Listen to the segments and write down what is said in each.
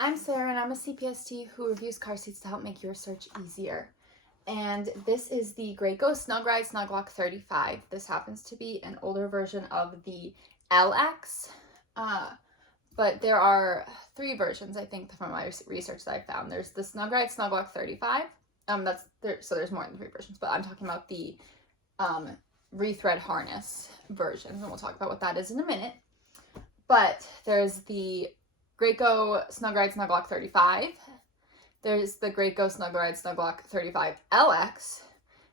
I'm Sarah and I'm a CPST who reviews car seats to help make your search easier. And this is the Graco SnugRide SnugLock35. This happens to be an older version of the LX, but there are three versions, I think, from my research that I found. There's the SnugRide SnugLock35. So there's more than three versions, but I'm talking about the rethread harness versions, and we'll talk about what that is in a minute. But there's the Graco SnugRide SnugLock35. There's the Graco SnugRide SnugLock35 LX,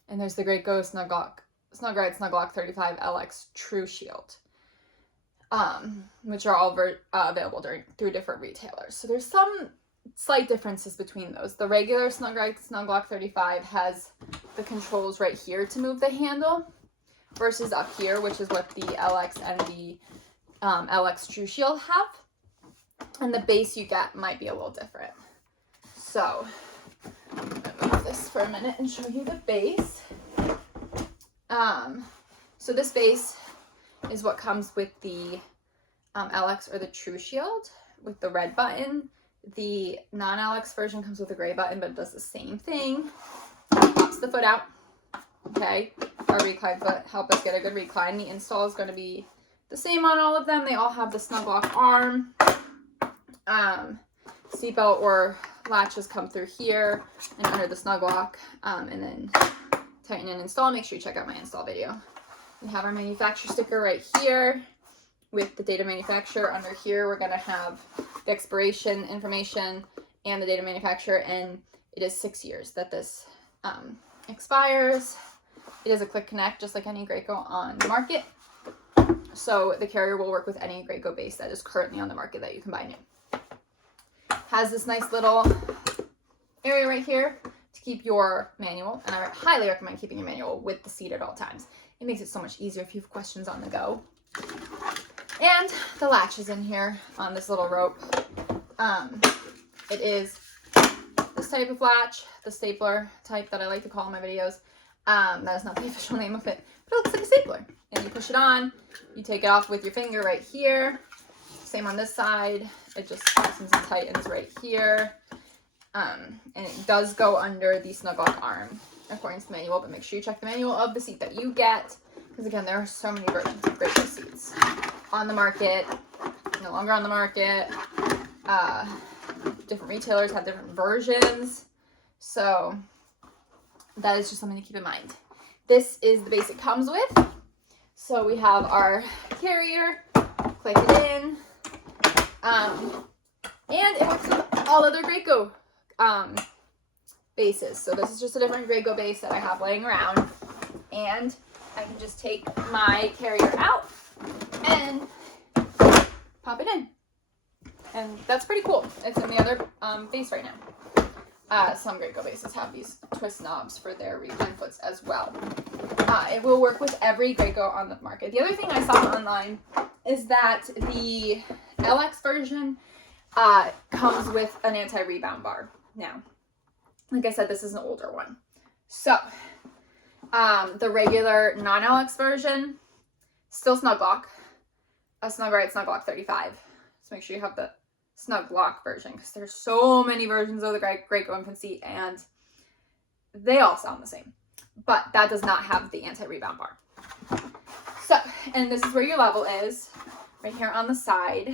and there's the Graco SnugRide SnugLock35 LX True Shield, which are all available through different retailers. So there's some slight differences between those. The regular SnugRide SnugLock35 has the controls right here to move the handle, versus up here, which is what the LX and the LX True Shield have. And the base you get might be a little different. So I'm gonna move this for a minute and show you the base. So this base is what comes with the LX or the True Shield with the red button. The non-LX version comes with a gray button, but it does the same thing. Pops the foot out. Okay, our recline foot, help us get a good recline. The install is going to be the same on all of them. They all have the snug lock arm. Seatbelt or latches come through here and under the snug lock, and then tighten and install. Make sure you check out my install video. We have our manufacturer sticker right here with the date of manufacturer. Under here we're going to have the expiration information and the date of manufacturer, and it is 6 years that this expires. It is a quick connect, just like any Graco on the market. So the carrier will work with any Graco base that is currently on the market that you can buy new. Has this nice little area right here to keep your manual, and I highly recommend keeping your manual with the seat at all times. It makes it so much easier if you have questions on the go. And the latch is in here on this little rope. It is this type of latch, the stapler type that I like to call in my videos. That is not the official name of it, but it looks like a stapler. And you push it on, you take it off with your finger right here. Same on this side. It just fastens and tightens right here. And it does go under the snug lock arm according to the manual, but make sure you check the manual of the seat that you get, because again, there are so many versions of Graco seats on the market, no longer on the market. Different retailers have different versions, so that is just something to keep in mind. This is the base it comes with. So we have our carrier, click it in, and it works with all other Graco bases. So this is just a different Graco base that I have laying around, and I can just take my carrier out and pop it in. And that's pretty cool. It's in the other base right now. Some Graco bases have these twist knobs for their recline foots as well. It will work with every Graco on the market. The other thing I saw online is that the LX version comes with an anti-rebound bar. Now, like I said, this is an older one. So, the regular non-LX version, still snug lock, a SnugRide SnugLock35. So make sure you have the snug lock version, because there's so many versions of the Graco infant seat and they all sound the same, but that does not have the anti-rebound bar. So, and this is where your level is, right here on the side.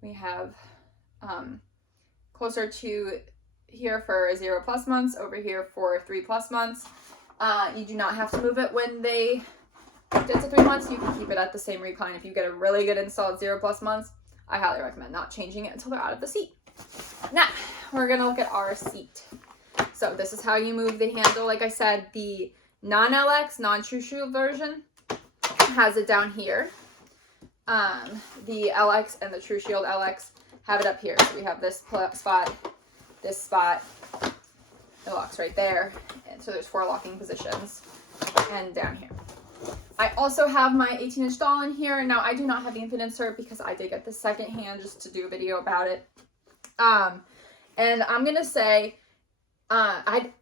We have closer to here for 0+ months, over here for 3+ months. You do not have to move it when they get to 3 months. You can keep it at the same recline. If you get a really good install at 0+ months, I highly recommend not changing it until they're out of the seat. Now, we're gonna look at our seat. So this is how you move the handle. Like I said, the non-LX, non-True Shield version has it down here. The LX and the True Shield LX have it up here. So we have this spot, it locks right there. And so there's 4 locking positions, and down here. I also have my 18-inch doll in here. Now, I do not have the infant insert because I did get this secondhand just to do a video about it. And I'm going to say, there's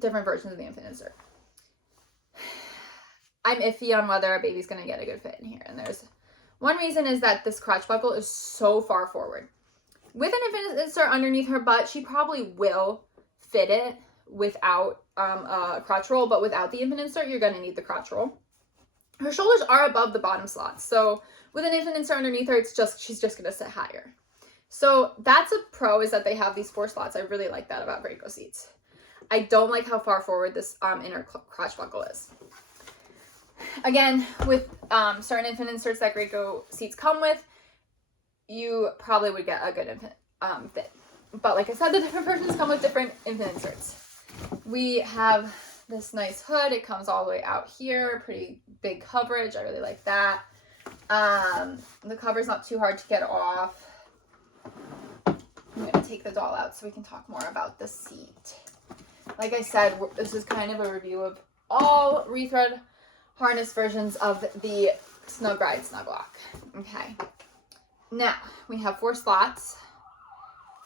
different versions of the infant insert. I'm iffy on whether a baby's going to get a good fit in here. And there's One reason is that this crotch buckle is so far forward. With an infant insert underneath her butt, she probably will fit it without a crotch roll, but without the infant insert, you're going to need the crotch roll. Her shoulders are above the bottom slots, so with an infant insert underneath her, she's just going to sit higher. So that's a pro, is that they have these 4 slots. I really like that about Graco seats. I don't like how far forward this inner crotch buckle is. Again, with certain infant inserts that Graco seats come with, you probably would get a good infant fit. But like I said, the different versions come with different infant inserts. We have this nice hood. It comes all the way out here. Pretty big coverage. I really like that. The cover's not too hard to get off. I'm going to take the doll out so we can talk more about the seat. Like I said, this is kind of a review of all rethread harness versions of the SnugRide SnugLock. Okay. Now, we have 4 slots.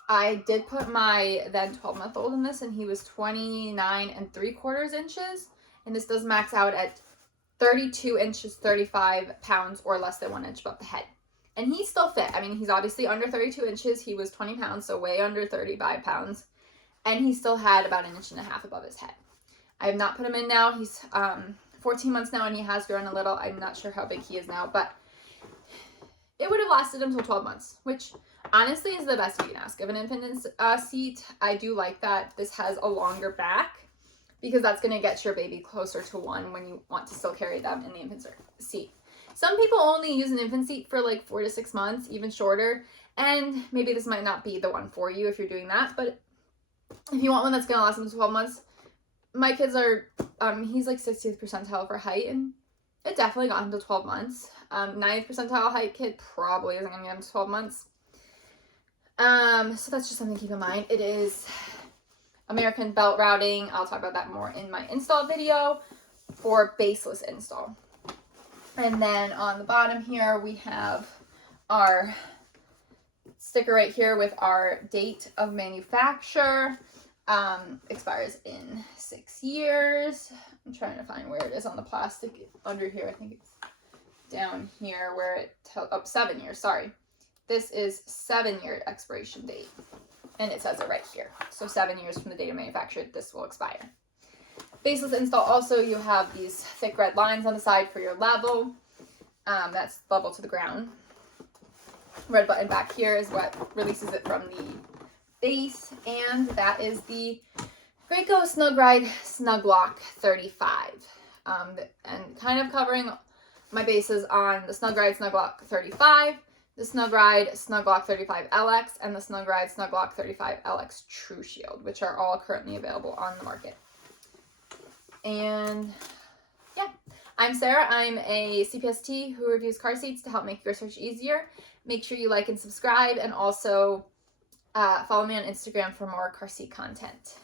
I did put my then 12-month-old in this, and he was 29 3/4 inches. And this does max out at 32 inches, 35 pounds, or less than 1 inch above the head. And he's still fit. I mean, he's obviously under 32 inches. He was 20 pounds, so way under 35 pounds. And he still had about 1.5 inches above his head. I have not put him in now. He's 14 months now, and he has grown a little. I'm not sure how big he is now, but it would have lasted him until 12 months, which honestly is the best you can ask of an infant seat. I do like that this has a longer back, because that's going to get your baby closer to 1 when you want to still carry them in the infant seat. Some people only use an infant seat for like 4 to 6 months, even shorter, and maybe this might not be the one for you if you're doing that, but if you want one that's going to last them 12 months, my kids are, he's like 60th percentile for height, and it definitely got him to 12 months. 90th percentile height kid probably isn't going to get him to 12 months. So that's just something to keep in mind. It is American belt routing. I'll talk about that more in my install video for baseless install. And then on the bottom here, we have our sticker right here with our date of manufacture. Expires in 6 years. I'm trying to find where it is on the plastic under here. I think it's down here where it tells, 7 years, sorry. This is 7-year expiration date, and it says it right here. So 7 years from the date of manufacture, this will expire. Baseless install also, you have these thick red lines on the side for your level. That's level to the ground. Red button back here is what releases it from the base, and that is the Graco SnugRide SnugLock35. And kind of covering my bases on the SnugRide SnugLock35, the SnugRide SnugLock35 LX, and the SnugRide SnugLock35 LX True Shield, which are all currently available on the market. And yeah, I'm Sarah. I'm a CPST who reviews car seats to help make your search easier. Make sure you like and subscribe, and also follow me on Instagram for more car seat content.